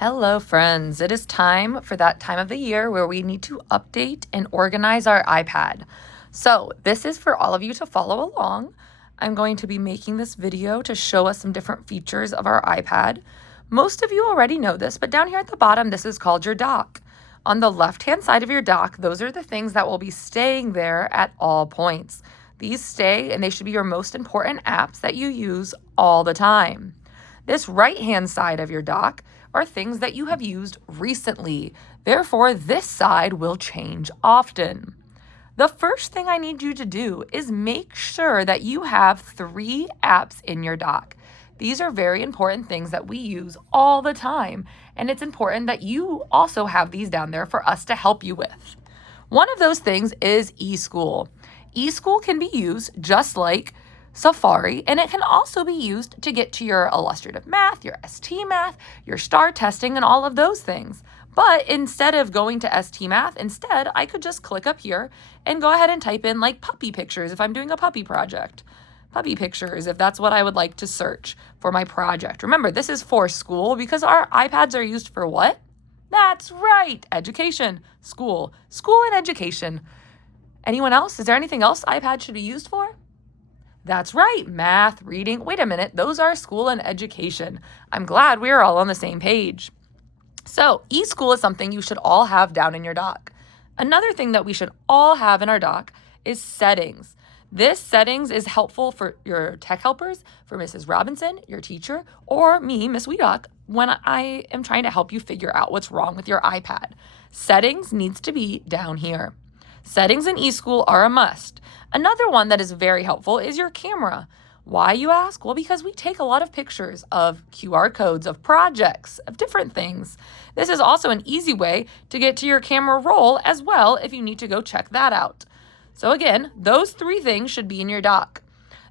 Hello, friends. It is time for that time of the year where we need to update and organize our iPad. So this is for all of you to follow along. I'm going to be making this video to show us some different features of our iPad. Most of you already know this, but down here at the bottom, this is called your dock. On the left-hand side of your dock, those are the things that will be staying there at all points. These stay, and they should be your most important apps that you use all the time. This right-hand side of your dock are things that you have used recently. Therefore, this side will change often. The first thing I need you to do is make sure that you have 3 apps in your dock. These are very important things that we use all the time, and it's important that you also have these down there for us to help you with. One of those things is eSchool. eSchool can be used just like Safari, and it can also be used to get to your illustrative math, your ST math, your STAR testing, and all of those things. But instead of going to ST math, instead, I could just click up here and go ahead and type in like puppy pictures if I'm doing a puppy project. Puppy pictures if that's what I would like to search for my project. Remember, this is for school because our iPads are used for what? That's right, education, school and education. Anyone else? Is there anything else iPad should be used for? That's right, math, reading. Wait a minute, those are school and education. I'm glad we are all on the same page. So eSchool is something you should all have down in your dock. Another thing that we should all have in our dock is settings. This settings is helpful for your tech helpers, for Mrs. Robinson, your teacher, or me, Miss Weedock, when I am trying to help you figure out what's wrong with your iPad. Settings needs to be down here. Settings in eSchool are a must. Another one that is very helpful is your camera. Why, you ask? Well, because we take a lot of pictures of QR codes, of projects, of different things. This is also an easy way to get to your camera roll as well if you need to go check that out. So again, those 3 things should be in your dock.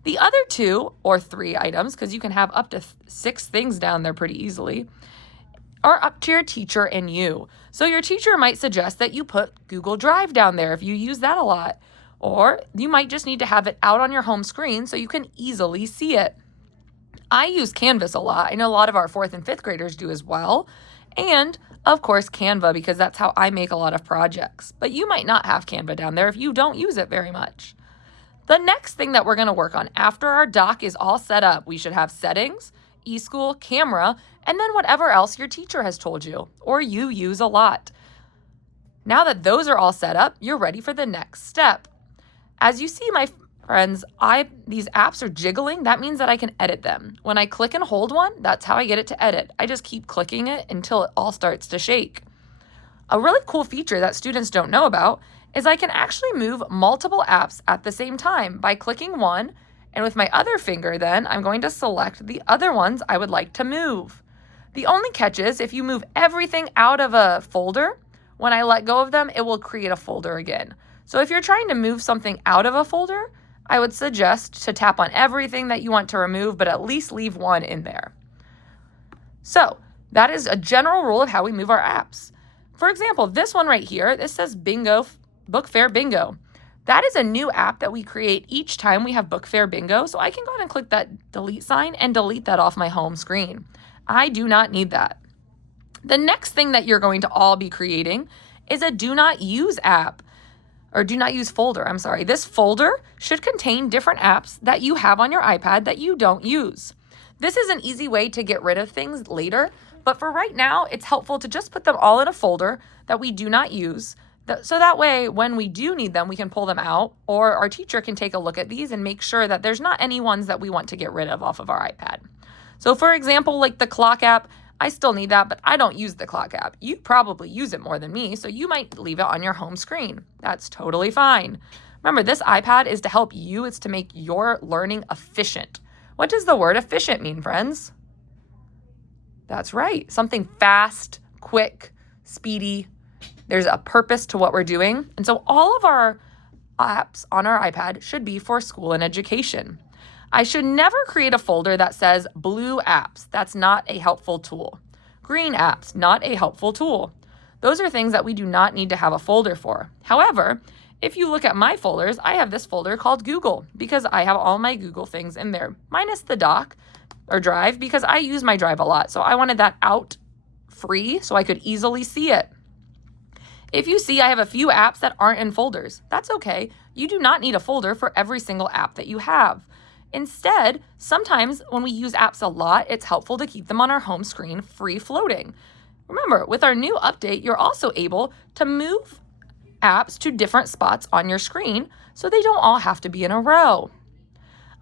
The other 2 or 3 items, because you can have up to 6 things down there pretty easily, are up to your teacher and you. So your teacher might suggest that you put Google Drive down there if you use that a lot. Or you might just need to have it out on your home screen so you can easily see it. I use Canvas a lot. I know a lot of our 4th and 5th graders do as well. And of course, Canva, because that's how I make a lot of projects. But you might not have Canva down there if you don't use it very much. The next thing that we're going to work on after our dock is all set up, we should have settings, eSchool, camera, and then whatever else your teacher has told you or you use a lot. Now that those are all set up, you're ready for the next step. As you see, my friends, these apps are jiggling. That means that I can edit them. When I click and hold one, that's how I get it to edit. I just keep clicking it until it all starts to shake. A really cool feature that students don't know about is I can actually move multiple apps at the same time by clicking one, and with my other finger then, I'm going to select the other ones I would like to move. The only catch is if you move everything out of a folder, when I let go of them, it will create a folder again. So if you're trying to move something out of a folder, I would suggest to tap on everything that you want to remove, but at least leave one in there. So that is a general rule of how we move our apps. For example, this one right here, this says Bingo, Book Fair Bingo. That is a new app that we create each time we have Book Fair Bingo. So I can go ahead and click that delete sign and delete that off my home screen. I do not need that. The next thing that you're going to all be creating is a do not use app. Or do not use folder, I'm sorry. This folder should contain different apps that you have on your iPad that you don't use. This is an easy way to get rid of things later, but for right now, it's helpful to just put them all in a folder that we do not use. So that way, when we do need them, we can pull them out, or our teacher can take a look at these and make sure that there's not any ones that we want to get rid of off of our iPad. So for example, like the clock app, I still need that, but I don't use the clock app. You probably use it more than me, so you might leave it on your home screen. That's totally fine. Remember, this iPad is to help you. It's to make your learning efficient. What does the word efficient mean, friends? That's right. Something fast, quick, speedy. There's a purpose to what we're doing. And so all of our apps on our iPad should be for school and education. I should never create a folder that says blue apps. That's not a helpful tool. Green apps, not a helpful tool. Those are things that we do not need to have a folder for. However, if you look at my folders, I have this folder called Google because I have all my Google things in there, minus the dock or drive because I use my drive a lot. So I wanted that out free so I could easily see it. If you see I have a few apps that aren't in folders, that's okay. You do not need a folder for every single app that you have. Instead, sometimes when we use apps a lot, it's helpful to keep them on our home screen free floating. Remember, with our new update, you're also able to move apps to different spots on your screen so they don't all have to be in a row.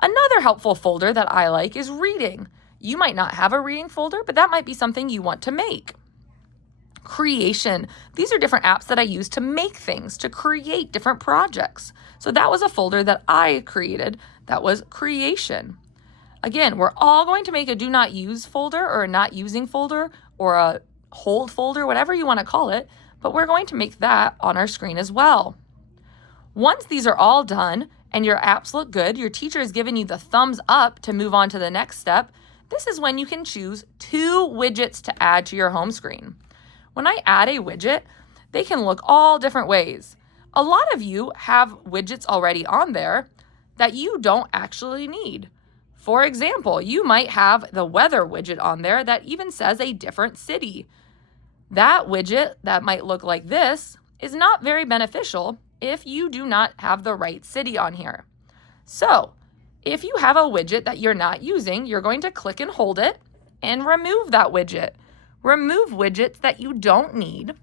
Another helpful folder that I like is reading. You might not have a reading folder, but that might be something you want to make. Creation. These are different apps that I use to make things, to create different projects. So that was a folder that I created that was creation. Again, we're all going to make a do not use folder or a not using folder or a hold folder, whatever you want to call it, but we're going to make that on our screen as well. Once these are all done and your apps look good, your teacher has given you the thumbs up to move on to the next step, this is when you can choose 2 widgets to add to your home screen. When I add a widget, they can look all different ways. A lot of you have widgets already on there that you don't actually need. For example, you might have the weather widget on there that even says a different city. That widget that might look like this is not very beneficial if you do not have the right city on here. So, if you have a widget that you're not using, you're going to click and hold it and remove that widget. Remove widgets that you don't need,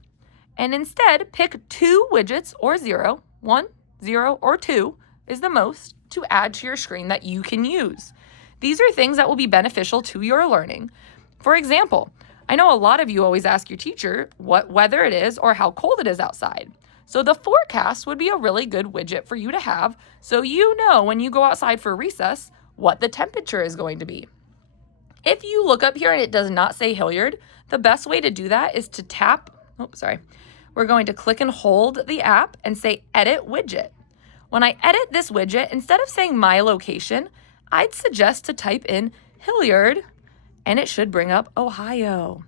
and instead pick 2 widgets or 0, 1, 0, or 2 is the most to add to your screen that you can use. These are things that will be beneficial to your learning. For example, I know a lot of you always ask your teacher what weather it is or how cold it is outside. So the forecast would be a really good widget for you to have so you know when you go outside for recess what the temperature is going to be. If you look up here and it does not say Hilliard, the best way to do that is to tap, we're going to click and hold the app and say Edit Widget. When I edit this widget, instead of saying my location, I'd suggest to type in Hilliard and it should bring up Ohio.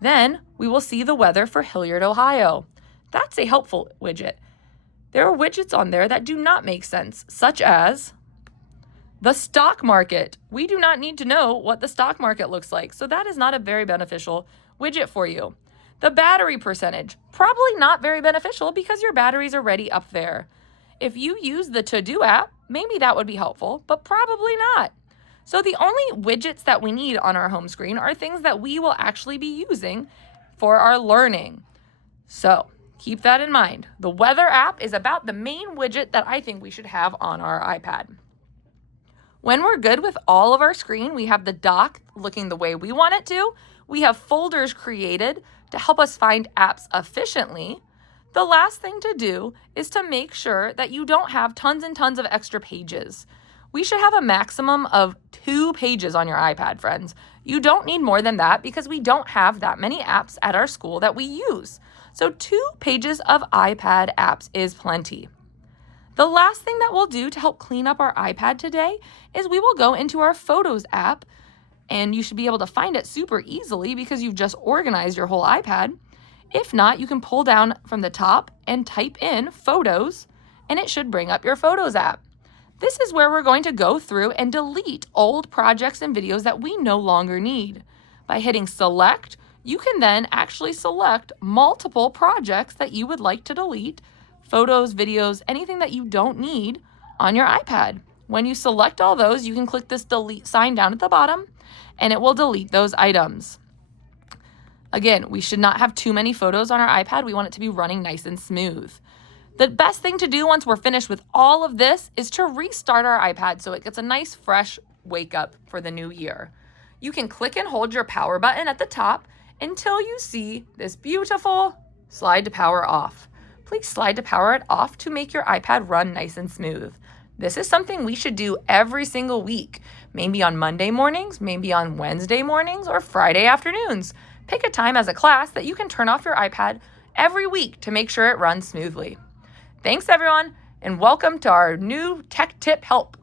Then we will see the weather for Hilliard, Ohio. That's a helpful widget. There are widgets on there that do not make sense, such as the stock market. We do not need to know what the stock market looks like, so that is not a very beneficial widget for you. The battery percentage, probably not very beneficial because your battery's already up there. If you use the To-Do app, maybe that would be helpful, but probably not. So the only widgets that we need on our home screen are things that we will actually be using for our learning. So keep that in mind. The weather app is about the main widget that I think we should have on our iPad. When we're good with all of our screen, we have the dock looking the way we want it to. We have folders created to help us find apps efficiently. The last thing to do is to make sure that you don't have tons and tons of extra pages. We should have a maximum of 2 pages on your iPad, friends. You don't need more than that because we don't have that many apps at our school that we use. So 2 pages of iPad apps is plenty. The last thing that we'll do to help clean up our iPad today is we will go into our Photos app, and you should be able to find it super easily because you've just organized your whole iPad. If not, you can pull down from the top and type in Photos, and it should bring up your Photos app. This is where we're going to go through and delete old projects and videos that we no longer need. By hitting Select, you can then actually select multiple projects that you would like to delete, photos, videos, anything that you don't need on your iPad. When you select all those, you can click this delete sign down at the bottom, and it will delete those items. Again, we should not have too many photos on our iPad. We want it to be running nice and smooth. The best thing to do once we're finished with all of this is to restart our iPad so it gets a nice fresh wake up for the new year. You can click and hold your power button at the top until you see this beautiful slide to power off. Please slide to power it off to make your iPad run nice and smooth. This is something we should do every single week, maybe on Monday mornings, maybe on Wednesday mornings, or Friday afternoons. Pick a time as a class that you can turn off your iPad every week to make sure it runs smoothly. Thanks, everyone, and welcome to our new Tech Tip Help.